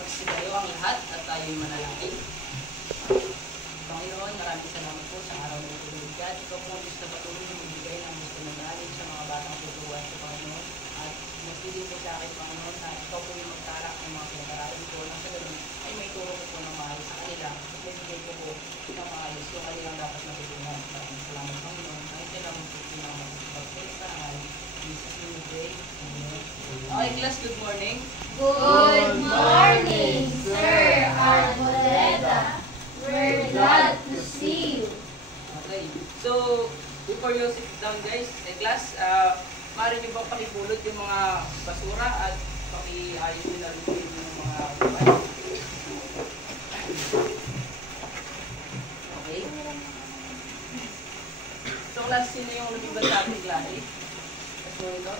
Magsigayo ang lahat at tayo'y manalangin. Panginoon, maraming salamat po sa araw na ito. Ikaw po ang gusto patuloy na magbigay ng gusto ng knowledge sa mga batang tuturuan sa Panginoon. At magpili po sa akin, Panginoon, na ikaw po yung magtarak ng mga pinag-aralin ko nang sa ganun ay may turo ko po ng maayos sa kanila. At magbigay ko po ng maayos yung kanilang dapat natutunan. Maraming salamat, Panginoon. Ay salamat po ng pagpapit sa akin. Jesus, we pray. Amen. Okay, class, good morning. Good morning, Sir Arboleda. We're glad to see you. Okay. So, before you sit down guys, class, maaari nyo bang pakipulot yung mga basura at pakiayos nyo na rin yung mga upan? Okay. So, class, sino yung lumiban sa ating klase? Class mo ito?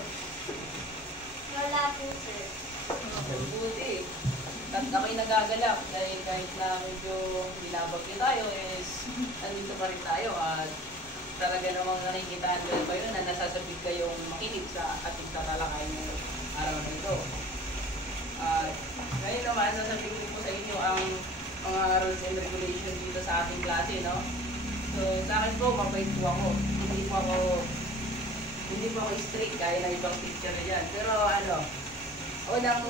Wala po, sir. Buti. At ako'y nagagalak dahil kahit na medyo binabagyo tayo is nandito pa rin tayo at talaga namang nakikitaan ko kayo na nasasabit kayong makinig sa ating tatalakayin ng araw na ito. At ngayon naman, sasabihin ko po sa inyo ang mga rules and regulations dito sa ating klase, no? So, sa akin po, mabait po ako. Hindi po ako strict kaya ng ibang teacher na dyan. Pero unang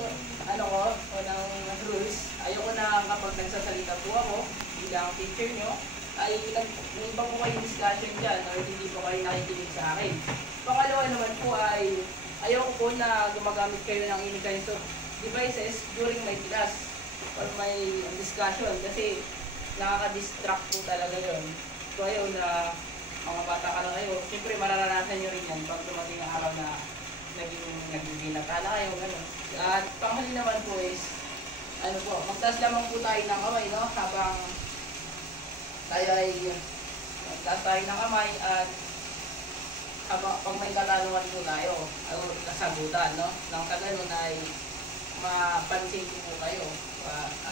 rules, ayoko na kapag nagsasalita po ako, bilang teacher nyo, ay may iba po kayo discussion dyan or hindi po kayo nakikinig sa akin. Pangalawa naman po ay ayoko po na gumagamit kayo ng any kinds of devices during my class or my discussion kasi nakaka-distract po talaga yun. So ayaw na mga bata ka na kayo, siyempre mararanasan nyo rin yan pag dumating ang araw na naging binata na kayo, gano'n. At panghali naman po is, magtaas lamang po tayo ng kamay, no? Habang tayo ay magtaas tayo ng kamay at pag may katanungan po tayo, o kasagutan, no? Nang kagano'n ay mapansin po kayo.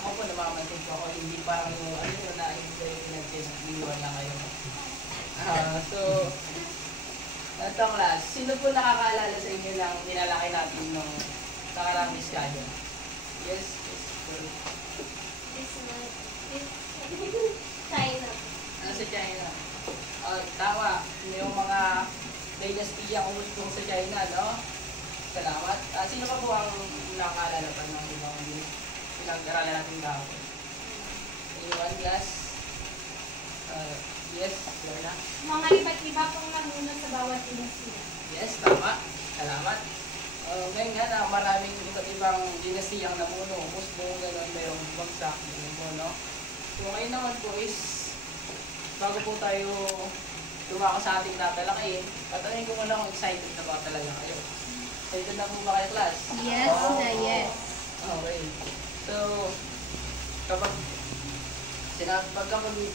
Ako po namamansin po ako, hindi parang yung na hindi kayo pinagsisigiliwan lang kayo. So, ito class, sino po nakakaalala sa inyo ng nilalaki natin nung nakarang discussion? Yes, yes. China. Sa China. Tama, yung mga dynasty ang umusbong sa China, no? Salamat. Sino pa po ang nakakaalala pa ng ibang pinag-aralan natin kahapon? Anyone, class? Yes, Lorna? Mga iba't iba pong namuno sa bawat dinasya. Yes, tama. Salamat. Ngayon nga na maraming iba't ibang dinastiyang namuno. Musbong, gano'n ba yung bagsak, gano'n po, no? So ngayon naman po is, bago po tayo lumako sa ating tatalakayin, patanungin ko muna kung excited na ba talaga kayo. Excited na po ba kayo, class? Yes na yes. Okay. So, kapag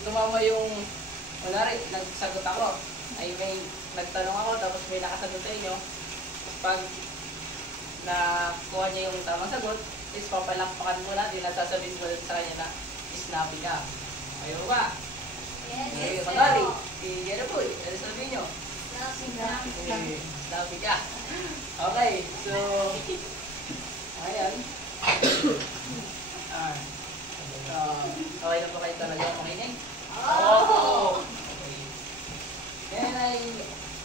tumama yung kunwari, nagsagot ako, ay may nagtanong ako, tapos may nakasagot sa inyo, pag nakuha niya yung tamang sagot, is papalakpakan mo natin at sasabihin mo sa kanya na, snappy ka. Ayaw ba? Yes. Okay, kunwari, yan na po, ano sabihin nyo? Snappy ka. Okay, so, ayan. Okay na po kayo talaga makinig? Oh! Okay. Ngayon ay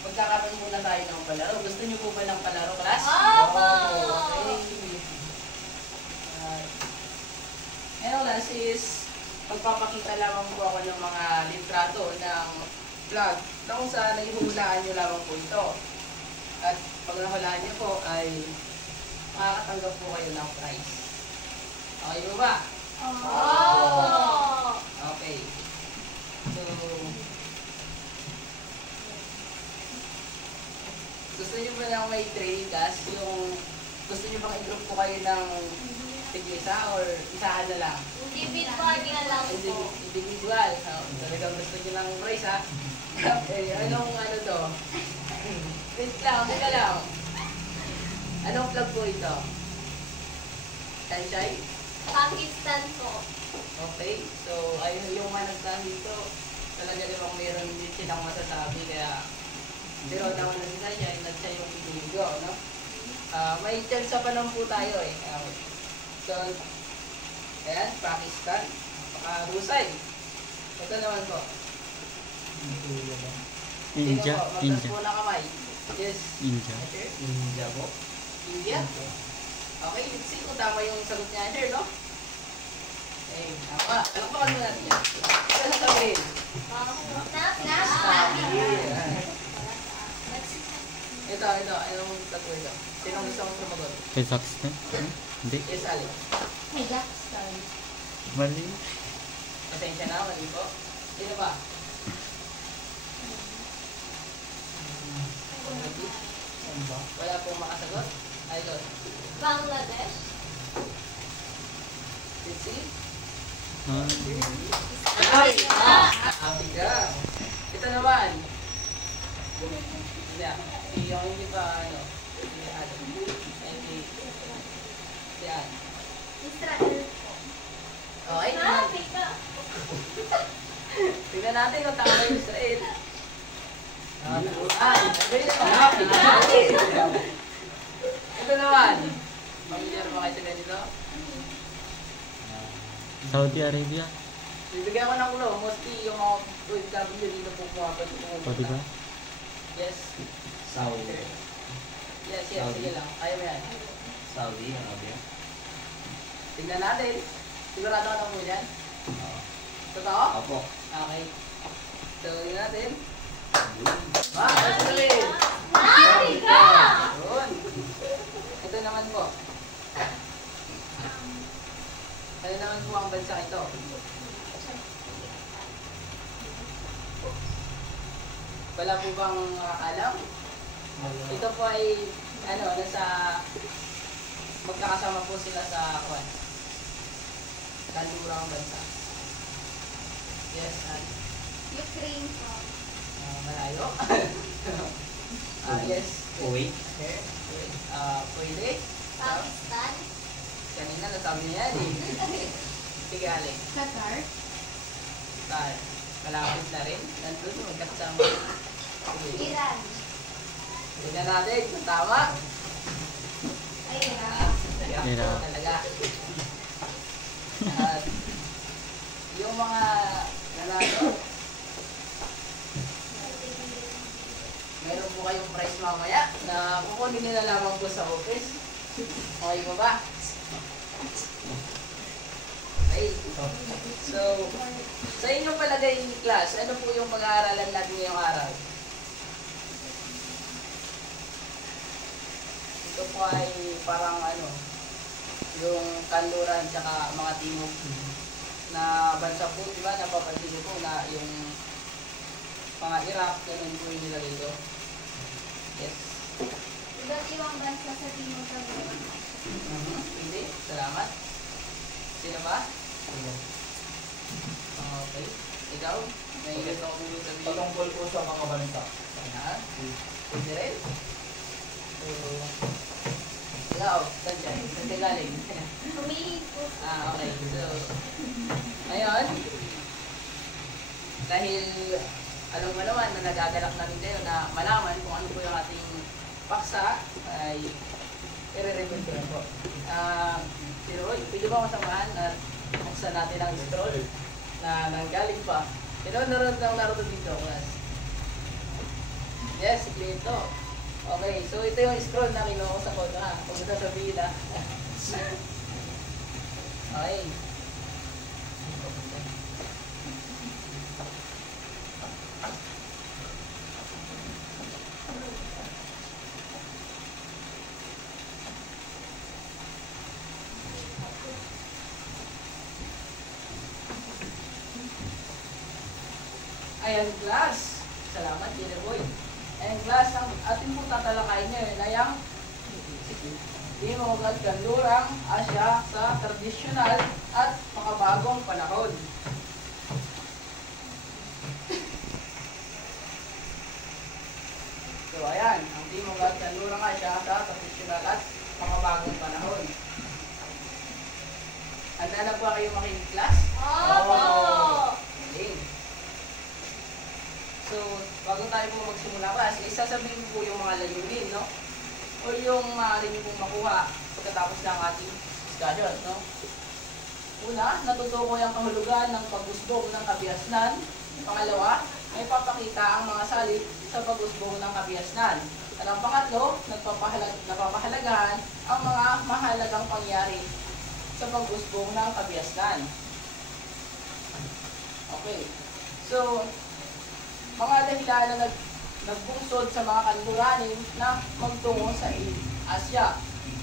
magkakaroon muna tayo ng palaro. Gusto niyo po ba ng palaro, class? Opo! Okay. Ngayon, class is magpapakita lamang po ako ng mga litrato ng vlog na kung saan ihuhulaan niyo lamang po ito. At pag nahulaan niyo po ay makakatanggap po kayo ng prize. Okay po ba? Oh! Okay. So, gusto nyo ba lang may training class? Yung gusto nyo bang i-group ko kayo ng tig-isa or isahan na lang? Individual na lang po. Individual. Talagang gusto nyo lang prize, ha? Anong to? Wait lang, teka lang. Anong vlog po ito? Sunshine? Pakistan po. Okay, so ayun yung nagtahan dito, talaga namang meron din silang masasabi kaya pero naman na sila siya, siya yung pipiligo, no? May chance pa lang po tayo eh. So, Ayan, Pakistan. Napakahusay. Ito naman po. India. Sino po? Magtas India. po ng kamay. Yes. India. Sir? India po. India? Okay, let's see kung tama yung sagot niya, sir, no? Okay, tama. Alam mo natin yan. Ito na sabihin. Ito. Anong tatlo ito? Sinong gusto mong sumagot? Kazakhstan. Hindi. Yes, Ali. Kazakhstan. Mali. Pasensya na, mali po. Sino ba? Wala pong makasagot? Idol. Bangladesh. Let's see. Africa. Ito naman. Yung hindi pa, yan. Israel. Okay, Africa. tingnan natin kung tama yung Israel. Ito naman. Familiar ba kayo sa ganito? Saudi Arabia. Bibigyan ko ng clue. Mostly yung mga OFW dito po pumunta. O, diba? Yes. Saudi. Yes. Sige lang. Ayaw mo yan. Saudi Arabia. Tingnan natin. Sigurado ka na po yan? Oo. Totoo? Opo. Okay. So, tingnan natin. Ah, Excellent! Africa. Yun. Ito naman po. Ano naman po ang bansa ito? Wala po bang alam? Ito po ay, nasa, magkakasama po sila sa, kanlurang bansa. Yes, Ukraine po. malayo. Yes. Kuwait. Okay. Pwede. Pakistan. Kanina nasabi niya yan eh. Tigaling. Qatar. Malapit na rin. Nandun, magkasama. Okay. Iran. Tignan natin kung tama. Ay, Hirap Hirap. po talaga. At yung mga nanalo, meron po kayong prize mamaya na kukunin nila lamang po sa office. Okay mo ba? Okay. So, sa inyong palagay class, ano po yung pag-aaralan natin ngayong araw? Ito po ay parang yung kanluran tsaka mga timog na bansa po, di ba? Napapansin niyo po na yung mga Iraq, ganun po yung nilagay ko. Yes. Iba't ibang bansa sa Timog Tagpuan. Hindi. Salamat. Sino ba? Okay. Ikaw? May gusto ko muna sabihin. Patungkol po sa mga bansa. Ayan. Pwede rin. So, ikaw, saan dyan? Saan ka galing? Humilig po. Okay. So, ngayon, dahil alam mo naman na nagagalak namin kayo na malaman kung ano po yung ating paksa, ay i-re-review ko lang po. Si Roy, pwede ba masamahan at buksan natin ang scroll na nanggaling pa? Pero naroon dito, class. Yes, ito. Okay, so ito yung scroll na kinuha ko sa kontra. Kung ito sabihin na. Okay. Ayan, class. Salamat, Jenny Boy. Ayan, class, ang ating pong tatalakayin ngayon ay ang Timog at Kanlurang Asya sa tradisyonal at makabagong panahon. So, ayan, ang Timog at Kanlurang Asya sa tradisyonal at makabagong panahon. Handa na ba kayo makinig, class? Opo! Okay. So, bago tayo po magsimula class, isasabihin po yung mga layunin, no? O yung maaari niyo pong makuha pagkatapos ng ating discussion, no? Una, natutukoy ang kahulugan ng pag-usbong ng kabihasnan. Pangalawa, may papakita ang mga salip sa pag-usbong ng kabihasnan. At ang pangatlo, napapahalagahan ang mga mahalagang pangyari sa pag-usbong ng kabihasnan. Okay. So, mga dahilan na nagbungsod sa mga kanluranin na magtungo sa Asya.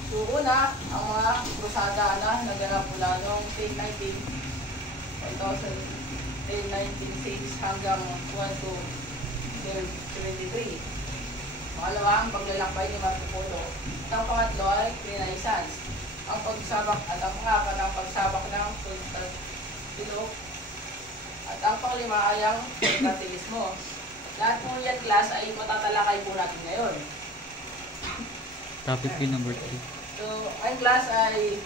So, una, ang mga krusada na naganap mula noong 1906 hanggang 1273. Pangalawa, ang paglalakbay ni Marco Polo. At ang pangatlo ay Renaissance. Ang pagsabak at ang pangapat ang pagsabak ng Constantinople. At ang panglima ay ang Katolismo. Lahat po yan, class, ay matatalakay po natin ngayon. Topic P number 3. So, ang class ay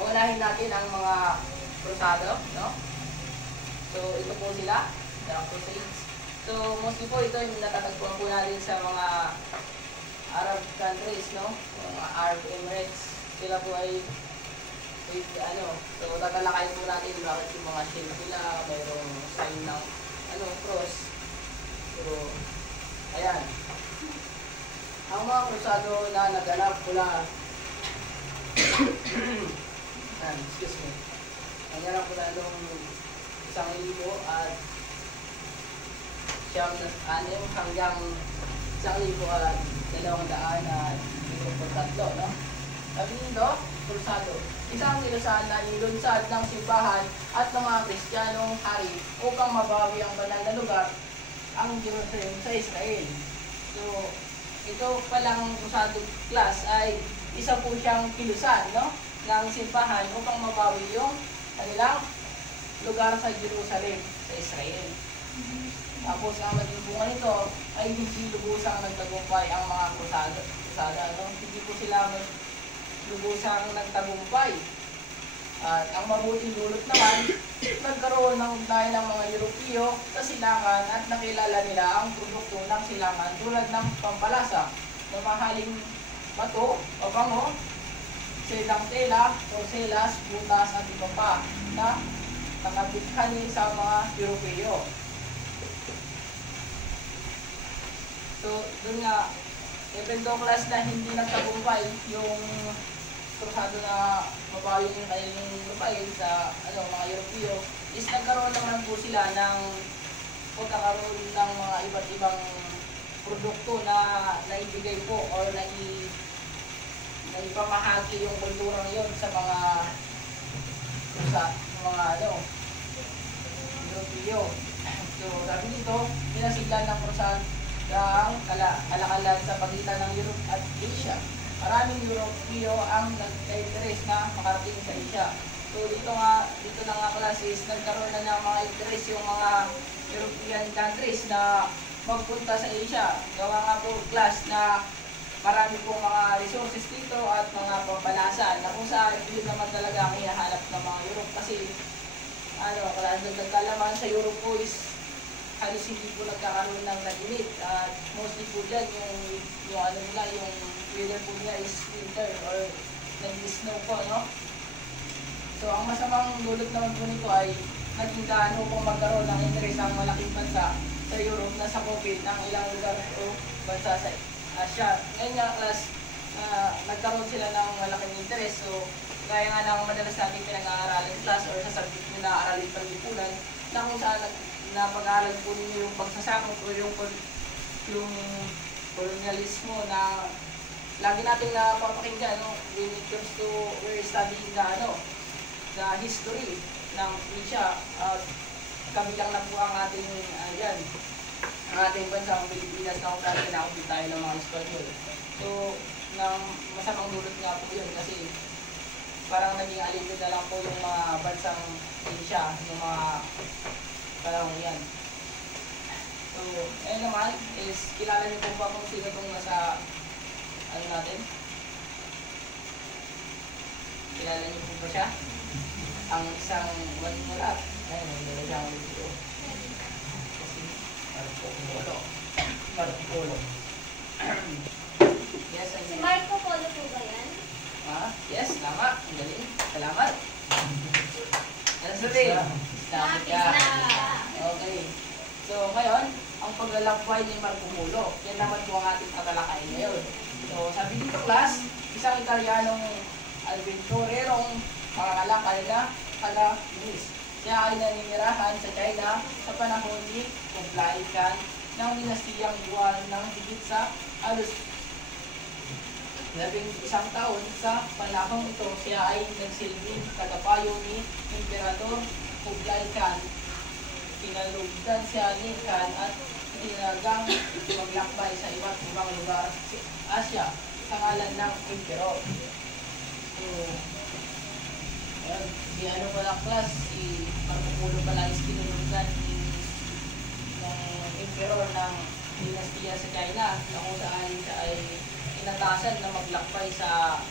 unahin natin ang mga krusado, no? So, ito po sila, the Crusades. So, mostly po ito yung natatagpuan po natin sa mga Arab countries, no? Mga Arab Emirates. Sila po ay so tatalakayin po natin bakit yung mga shield nila, mayroong sign ng cross. So, ayan. Ang mga krusado na naganap mula excuse me. Naganap mula noong 1,000 at 6 hanggang 1,000 at 200 na tatlo, no? Sabi nito, krusado. Isang nilusahan na nilunsad ng simbahan at ng mga Kristiyanong hari upang mabawi ang banal na lugar, ang Jerusalem sa Israel. So, ito palang krusado class ay isa po siyang kilusan, no, ng simbahan upang mabawi yung kanilang lugar sa Jerusalem sa Israel. Tapos ang naging bunga nito ay hindi lubusang nagtagumpay ang mga krusada, no? Hindi po sila lubusang nagtagumpay. At ang mabuting dulot naman, nagkaroon ng ugnayan ng mga Europeo sa silangan at nakilala nila ang produkto ng silangan tulad ng pampalasa, mamahaling bato, pabango, selang tela, porselas, butas at iba pa na nakabikhani sa mga Europeo. So, dun nga, even though class na hindi nagtagumpay yung krusado na mabawi yung kanilang lupay sa mga Europeo, is nagkaroon naman po sila ng pagkakaroon ng mga iba't ibang produkto na naibigay po o naipamahagi yung kulturang yon sa mga Europeo. So, sabi dito, pinasiglan ng krusado ang kalakalan sa pagitan ng Europe at Asia. Maraming Europeo ang nag-interest na makarating sa Asia. So dito na nga classes, nagkaroon na ng mga interest yung mga European countries na magpunta sa Asia. Gawa nga po class na marami pong mga resources dito at mga pampalasa na kung saan yun naman talaga ang hinahanap ng mga Europe. Kasi class, nagkalaman sa Europe po is halos hindi po nagkakaroon ng tag-init. Mostly po dyan, yung weather po niya is winter or nag-snow po, no? So, ang masamang dulot naman po nito ay naging gaano pong magkaroon ng interest ang malaking bansa sa Europe na sa COVID ng ilang lugar o bansa sa Asia. Ngayon nga, class, nagkaroon sila ng malaking interest. So, gaya nga ng madalas natin pinag-aaralan class or sa subject nyo na aaralin pag-ipunan na kung saan napag-aaral po ninyo yung pagsasakop o yung kolonyalismo na lagi natin napapakinggan, no? When it comes to we're studying the history ng Asia, kabilang na po ang ating ang ating bansang Pilipinas na kung saan kinakupit tayo ng mga Espanyol. So, ng masamang dulot nga po yun kasi parang naging alipin na lang po yung mga bansang Asia, yung mga panahon yan. So, ayun naman is, kilala niyo po ba kung sino itong nasa natin? Kilala niyo po ba siya? Ang isang magmulat. Ayun, hindi siya ang video. Kasi, Marco Polo. Yes, Si Marco Polo po ba yan? Yes, tama. Ang galing. Salamat. Lapit ka. Okay. So, ngayon, ang paglalakbay ni Marco Polo. Yan naman po ang ating tatalakay ngayon. So, sabi dito, class, isang Italianong adventurerong pangangalakal na Luis. Siya ay naninirahan sa China sa panahon ni Kublai Khan ng dinastiyang Yuan ng higit sa halos 11 taon. Sa panahon ito, siya ay nagsilbing tagapayo ni Emperador Kublai Khan. Pinalugdan siya ni Khan at tinagang maglakbay sa iba't ibang lugar sa Asia sa ngalan ng Emperor. So, ayan, si ano pala class, si Marco Polo pala is pinalugdan ng Emperor ng dinastiya sa China na kung saan siya ay inatasan na maglakbay sa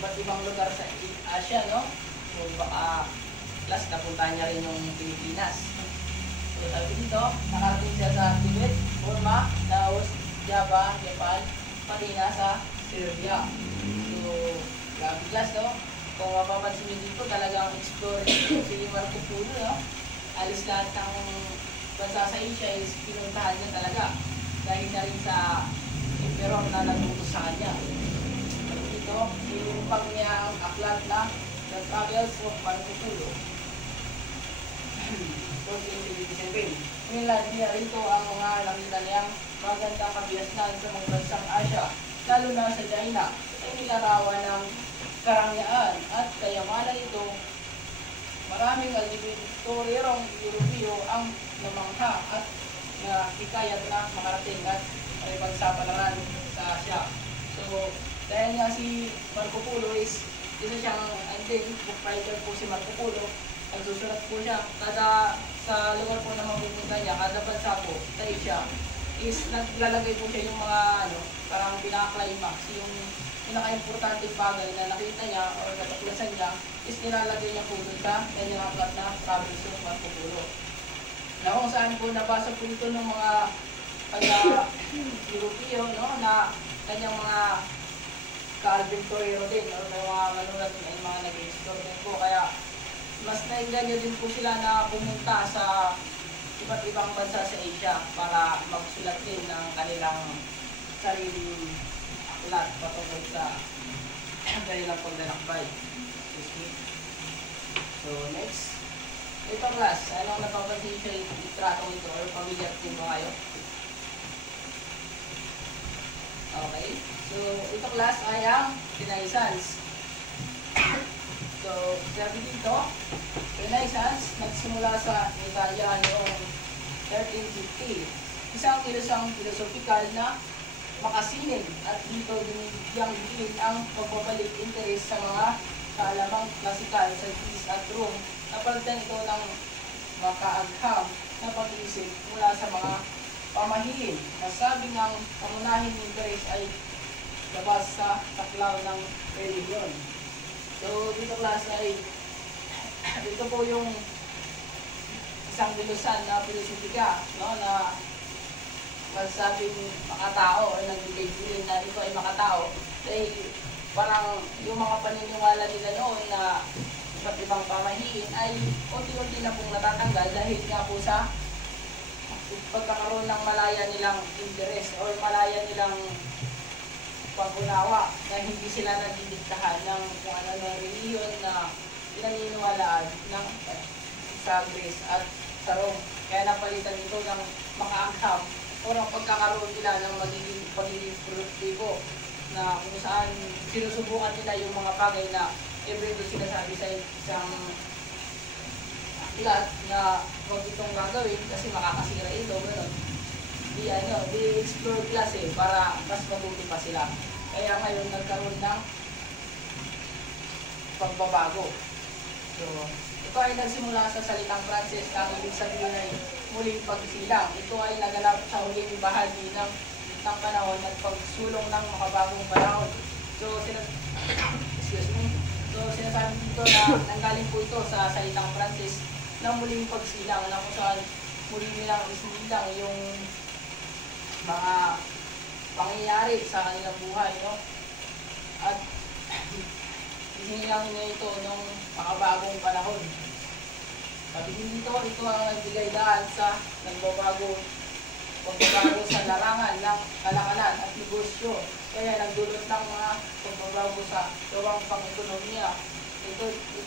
iba't ibang lugar sa Asia, no? So, baka plus napunta niya rin yung Pilipinas. So, sabi dito, nakarating siya sa Tibet, Burma, Laos, Java, Nepal, pati na sa Serbia. So, grabe class, no? Kung mapapansin niyo dito, talagang explore si Marco Polo, no? Alis lahat ng bansa sa Asia is pinuntahan niya talaga. Dahil na rin sa Emperor na nagutos sa kanya. Dito, inumpang niya ang aklat na The Travels of Marco Polo. 1887. Nilad niya rito ang mga nakita niyang magandang kabiasnan sa mga bansang Asia, lalo na sa China, ay nilarawan ng karangyaan at kayamanan ito. Maraming adventurerong Europeo ang namangha at nakikayat na makarating at may pagsapalaran sa Asia. So, dahil nga si Marco Polo is isa siyang book writer po si Marco Polo. Nagsusulat po siya. Kada sa lugar po na mapupunta niya, kada bansa po sa Asia is naglalagay po siya yung mga parang pinaka-climax, yung pinaka-importante bagay na nakita niya o natuklasan niya is nilalagay niya po doon sa kanyang aklat na Travels of Marco Polo. Na kung saan po nabasa po ito ng mga Europeo, no, na kanyang mga ka-adventurero din, or may mga manulat din ay mga nag-explore din po. Kaya mas nainganyo din po sila na pumunta sa iba't ibang bansa sa Asia para magsulat din ng kanilang sariling aklat patungkol sa kanilang paglalakbay. So next, ito class, anong napapansin siya yung litrato ito or familiar din mo kayo? Okay, so ito class ay ang Renaissance. So, sabi dito, Renaissance nagsimula sa Italia noong 1350. Isang filosofikal na makasingil at dito binigyang diin ang pagbabalik interes sa mga kaalamang klasikal sa Greece at Rome. Napalitan ito ng makaagham na pag-iisip mula sa mga pamahiin. Nasabing ang pangunahing interes ay labas sa taklaw ng reliyon. So, dito class ay ito po yung isang bilusan na filosofika, no, na magsabing makatao o nagbibigay na ito ay makatao. Dahil parang yung mga paniniwala nila noon na iba't ibang pamahiin ay unti-unti na pong natatanggal dahil nga po sa pagkakaroon ng malaya nilang interes o malaya nilang pag-unawa na hindi sila nagdidiktahan ng kung ano ng reliyon na pinaniniwalaan ng sa Greece at sa Rome. Kaya napalitan ito ng makaagham o ng pagkakaroon nila ng pagiging produktibo na kung saan sinusubukan nila yung mga bagay na every day sinasabi sa isang aklat na huwag itong gagawin kasi makakasira ito, gano'n. Di explore class para mas mabuti pa sila. Kaya ngayon nagkaroon ng pagbabago. So, ito ay nagsimula sa salitang Pranses na ang ibig sabihin ay muling pagsilang. Ito ay naganap sa huling bahagi ng panahon at pagsulong ng makabagong panahon. So, sinasabi dito na nanggaling po ito sa salitang Pranses na muling pagsilang na kung saan muling nilang isinilang yung mga pangyayari sa kanilang buhay, no? At isinilang niya ito nung makabagong panahon. Sabi din dito, ito ang nagbigay daan sa pagbabago sa larangan ng kalakalan at negosyo. Kaya nagdulot ng mga pagbabago sa gawang pang-ekonomiya.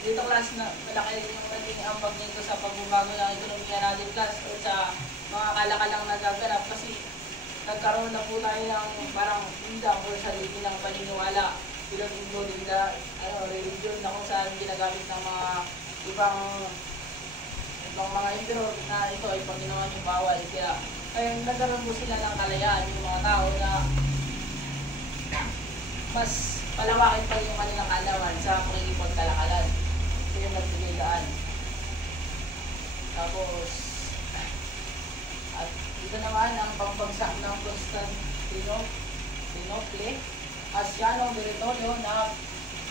Dito class na malaki yung naging ambag nito sa pagbabago ng ekonomiya natin class o sa mga kalakalang nagaganap kasi nagkaroon na po tayo ng parang undang o sarili ng paniniwala bilang including the religion na kung saan ginagamit ng mga ibang mga emperor na ito ay Panginoon yung bawal. Kaya nagkaroon po sila ng kalayaan yung mga tao na mas palawakin pa yung kanilang kalaman sa pakikipagkalakalan. Ito yung nagbigay daan. Tapos, at ito naman ang pagbagsak ng Constantinople, Asiano Territorio na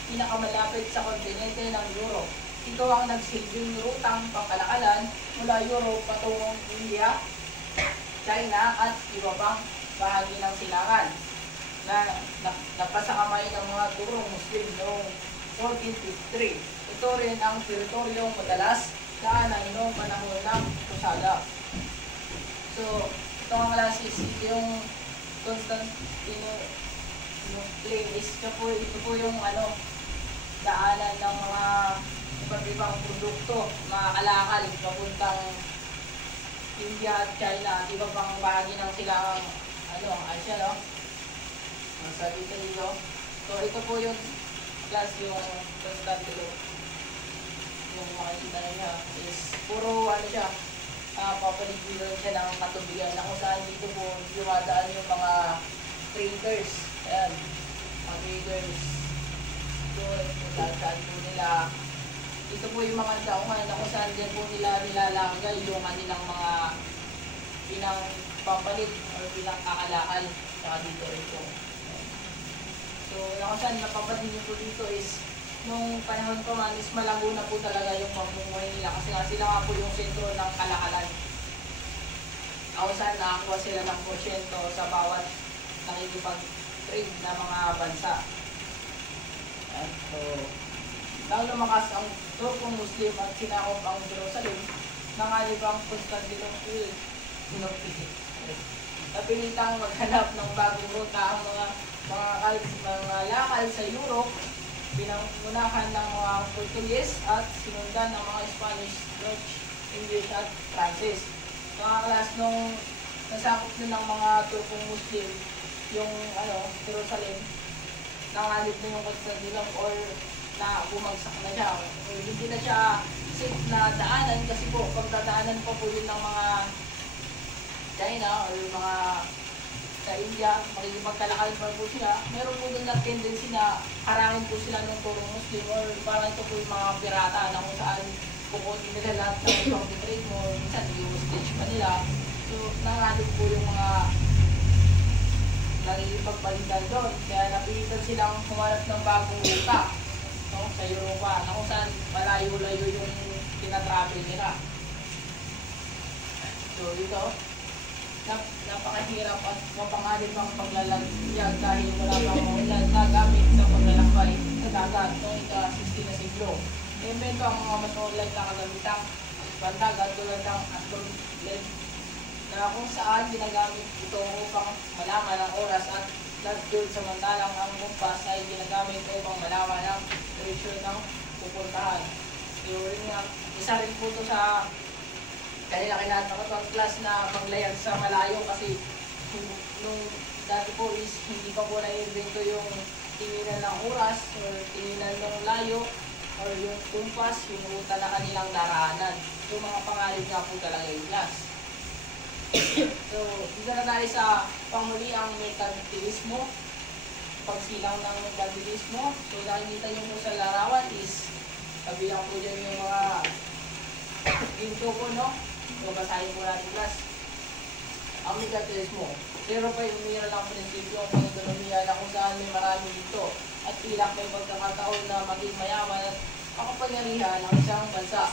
pinakamalapit sa kontinente ng Europe. Ito ang nagsilbing rutang pangkalakalan mula Europe patungong India, China at iba pang bahagi ng silangan na napasakamay ng mga turong Muslim noong 1453. Ito rin ang teritoryong madalas daanan noong panahon ng Krusada. So, ito ang klasis, yung Constantinople is ito po yung daanan ng mga iba't ibang produkto, mga kalakal papuntang India at China at iba pang bahagi ng silang Asia, no? Sa dito. So, ito po yung class yung Constantinople. Yung makikita niya is puro siya, papaligbiran siya ng katubigan na kung saan dito po dumadaan yung mga traders. Ayan, mga traders. Doon, kung saan po nila. Ito po yung mga daungan na kung saan din po nila nilalagay yung kanilang mga pinangpapalit o pinangkakalakal. Saka dito ito. So, kung saan napapatin nyo po dito is nung panahon ko man is malago na po talaga yung pamumuhay nila kasi nga sila nga po yung sentro ng kalakalan. Kung saan nakakuha sila ng porsyento sa bawat nakikipag-trade na mga bansa. At so, nang lumakas ang Turkong Muslim at sinakop ang Jerusalem, nangalib ang Constantinople. Napilitang maghanap ng bagong ruta ang mga lakal sa Europe, pinangunahan ng mga Portuguese at sinundan ng mga Spanish, Dutch, English at Francis. Mga klas nung nasakop din ng mga Turkong Muslim yung Jerusalem, nangalib na yung Constantinople or na bumagsak na siya. Hindi na siya safe na daanan kasi po pagdadaanan pa po yun ng mga China or mga sa India, makikipagkalakal pa po sila. Meron po doon na tendency na harangin po sila ng turong Muslim or parang ito po yung mga pirata na kung saan kukunin nila lahat ng ibang trade mo, minsan i-hostage pa nila. So, nangalib po yung mga nakikipagpalitan doon. Kaya napilitan silang humanap ng bagong ruta sa Europa na kung saan malayo-layo yung tinatravel nila. So dito, napakahirap at mapangalib ang paglalagyan dahil wala pang ulan na gamit sa paglalakbay sa dagat noong ika-16 na siglo. Imbento ang mga matulan na kagamitang bandagat tulad ng astrolabe na kung saan ginagamit ito upang malaman ang oras at latitude, samantalang ang kumpas ay ginagamit upang malaman ang direksyon ng pupuntahan. Isa rin po ito sa kanila kinatawag ang class na maglayag sa malayo kasi nung dati po is hindi pa po na-invento yung tinginan ng oras or tinginan ng layo or yung kumpas, yung ruta na kanilang daraanan. So mga pangalib nga po talaga yung class. So, dito na tayo sa panghuli ang merkantilismo, pagsilang ng merkantilismo. So, nakikita nyo po sa larawan is kabilang po dyan yung mga ginto po, no? So, basahin po natin class. Ang merkantilismo, pero pa yung umira lang prinsipyo ng ekonomiya na kung saan may marami dito at pilak may pagkakataon na maging mayaman at makapangyarihan ng isang bansa.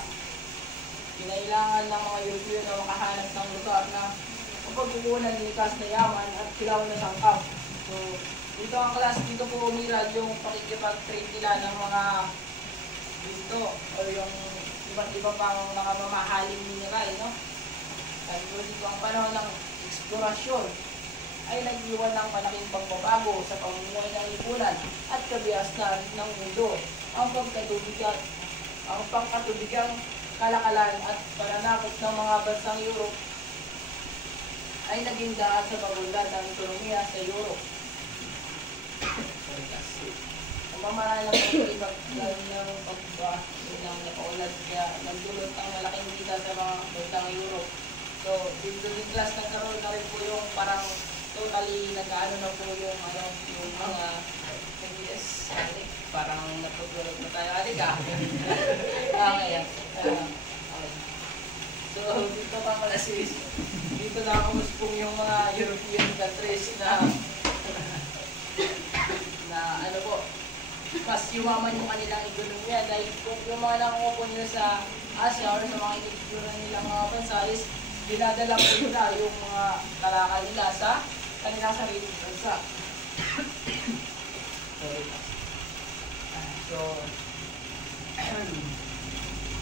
Kinailangan ng mga European na makahanap ng lugar na mapagkukunan likas na yaman at kilaw na sangkap. So, dito ang class, dito po umirad yung pakikipag-trade nila ng mga ginto o yung iba't iba pang nakamamahaling mineral, no? At dito ang panahon ng eksplorasyon ay nag-iwan ng malaking pagbabago sa pamumuhay ng lipunan at kabiasnan ng mundo. Ang pagkatubigang kalakalan at pananakot ng mga bansang Europe ay naging daan sa pag-unlad ng ekonomiya sa Europe. Ang mamaraan ng pag-ibag ng pagbabago ng napaulad kaya nagdulot ang malaking kita sa mga bansang Europe. So, dito din class nagkaroon na rin po yung parang totally nag-ano na po yung mga yes, parang napagulot na tayo. Alik ah. Okay. So, dito pa muna sis. Dito na kamuspong yung mga European countries na ano po, mas yumaman yung kanilang ekonomiya dahil kung yung mga nakuha po nila sa Asia o sa mga iniktura nilang mga bansa is dinadala po nila yung mga kalakal nila sa kanilang sariling bansa. So,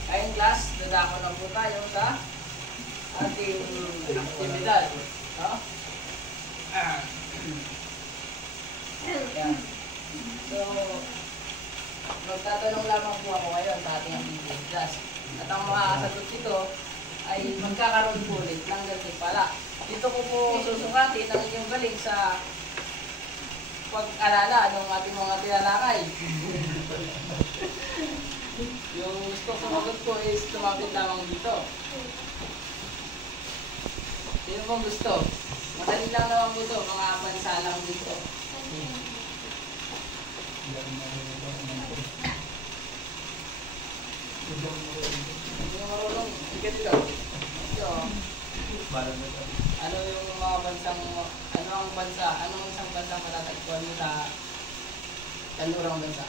ayun class, dadako na po tayo sa ating aktibidad. No? Yan. So, magtatanong lamang po ako ngayon sa ating activity class. At ang makakasagot dito ay magkakaroon po ulit ng ganito pala. Dito ko po susukatin ang inyong galing sa pag-alala ng ating mga tinalakay. Yung gusto sumagot ko is tumapit lamang dito. Sino pong gusto? Madali lang naman po ito, mga bansa lang dito. Sige dito. Ito. Ano yung mga bansang, anong isang bansang matatagpuan mo sa kanlurang bansa?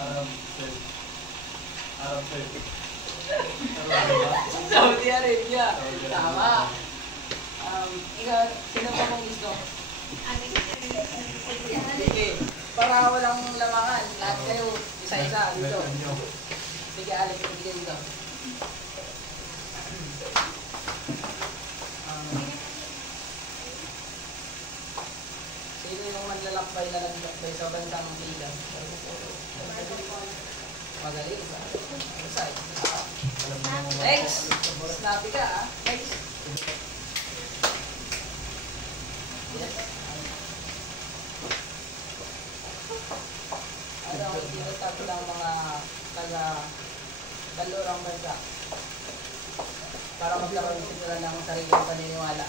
Arab Saudi Arabia. Tama. Ikaw, sino pa mong gusto? Sige. Para walang lamangan, lahat kayo isa-isa dito. Sige, Alex, sige dito. Sino yung manlalakbay na naglakbay sa bansang Lila? Magaling ba? Masay. Next! Snappy ka, ah. Next! Yes. Ano ang itinatag ng mga taga-kalurang bansa para magkaroon sila ng sariling paniniwala?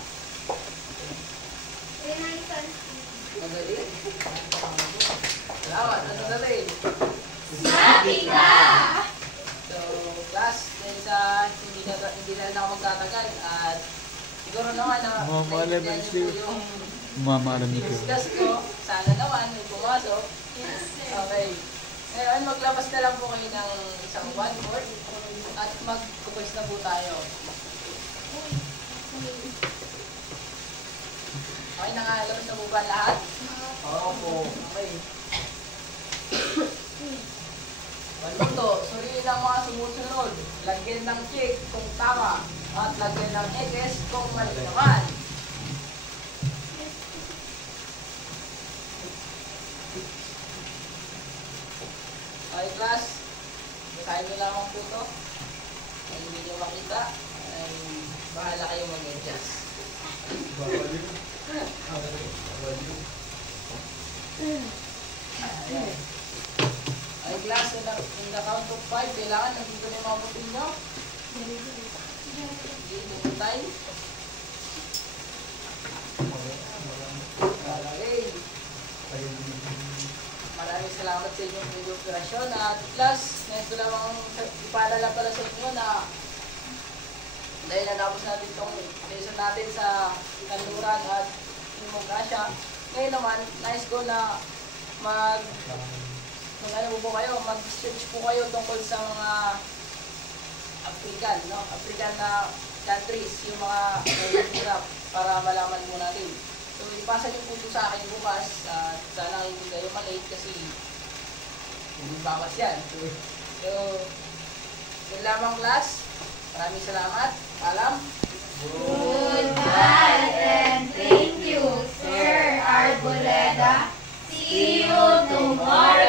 Magaling? Salamat. Ano na rin? Snappy ka! So, class, dahil sa hindi na ako magtatagal at siguro naman na naiintindihan niyo po yung discuss ko. Sana naman may pumasok. Okay. Ngayon, maglabas na lang po kayo ng isang whiteboard at mag-quiz na po tayo. Okay, nakalabas na po ba lahat? Oo po. Okay. Waluto, suriin ang mga sumusunod. Lagyan ng check kung tama at lagyan ng X kung mali naman. Okay, class. Basahin nyo lamang po ito. Kung hindi nyo makita, ay bahala kayo mag-adjust. Ayan. Ay, class, in the count of 5, kailangan nandito na yung mga butin nyo. Dito tayo. Okay. Maraming salamat sa inyong video operasyon. At class, next lamang ipaalala pala sa inyo na dahil natapos natin itong lesson natin sa kanluran at demokrasya. Ngayon naman, nais ko na mag-search po kayo tungkol sa mga African, no? African na countries, yung mga hirap para malaman po natin. So, ipasa niyo po ito sa akin bukas at sana hindi kayo malate kasi Hindi bawas yan. So, yun lamang class. Maraming salamat. Alam. Goodbye and thank you, Sir Arboleda. See you tomorrow.